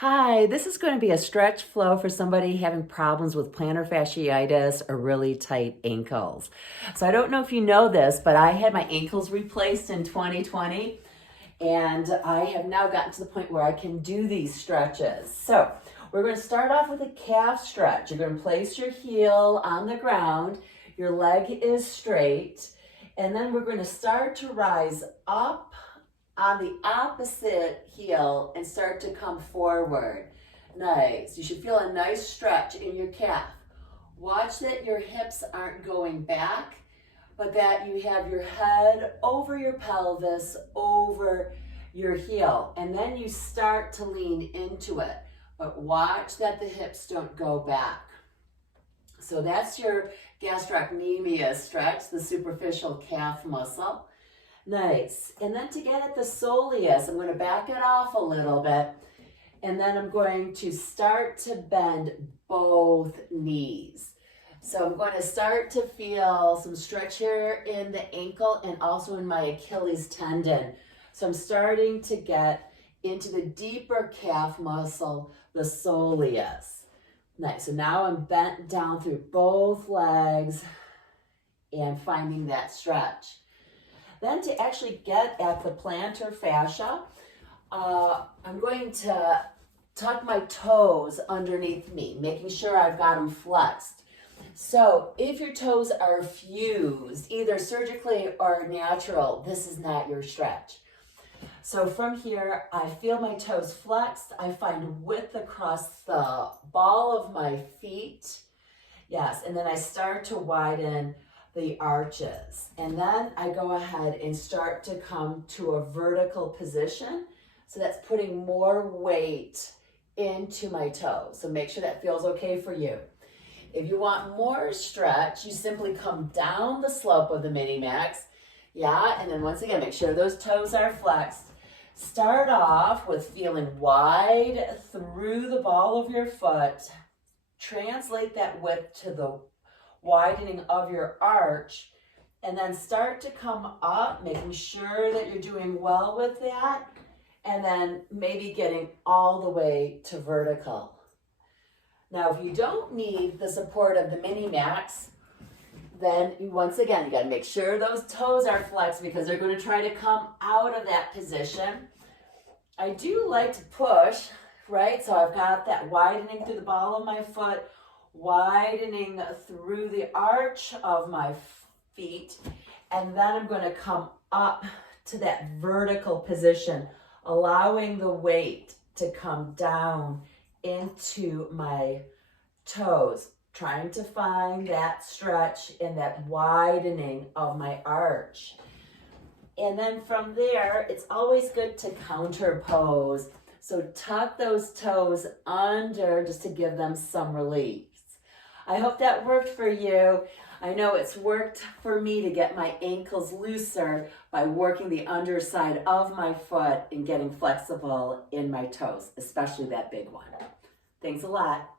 Hi, this is going to be a stretch flow for somebody having problems with plantar fasciitis or really tight ankles. So I don't know if you know this, but I had my ankles replaced in 2020, and I have now gotten to the point where I can do these stretches. So we're going to start off with a calf stretch. You're going to place your heel on the ground, your leg is straight, and then we're going to start to rise up on the opposite heel and start to come forward. Nice. You should feel a nice stretch in your calf. Watch that your hips aren't going back, but that you have your head over your pelvis, over your heel. And then you start to lean into it. But watch that the hips don't go back. So that's your gastrocnemius stretch, the superficial calf muscle. Nice. And then to get at the soleus, I'm going to back it off a little bit. And then I'm going to start to bend both knees. So I'm going to start to feel some stretch here in the ankle and also in my Achilles tendon. So I'm starting to get into the deeper calf muscle, the soleus. Nice. So now I'm bent down through both legs and finding that stretch. Then to actually get at the plantar fascia, I'm going to tuck my toes underneath me, making sure I've got them flexed. So if your toes are fused, either surgically or natural, this is not your stretch. So from here, I feel my toes flexed. I find width across the ball of my feet. Yes, and then I start to widen the arches. And then I go ahead and start to come to a vertical position. So that's putting more weight into my toes. So make sure that feels okay for you. If you want more stretch, you simply come down the slope of the Minimax. Yeah, and then once again, make sure those toes are flexed. Start off with feeling wide through the ball of your foot. Translate that width to the widening of your arch, and then start to come up, making sure that you're doing well with that, and then maybe getting all the way to vertical. Now, if you don't need the support of the Minimax, then once again, you got to make sure those toes are flexed because they're going to try to come out of that position. I do like to push, right? So I've got that widening through the ball of my foot, widening through the arch of my feet, and then I'm going to come up to that vertical position, allowing the weight to come down into my toes, trying to find that stretch and that widening of my arch. And then from there, it's always good to counter pose. So tuck those toes under just to give them some relief. I hope that worked for you. I know it's worked for me to get my ankles looser by working the underside of my foot and getting flexible in my toes, especially that big one. Thanks a lot.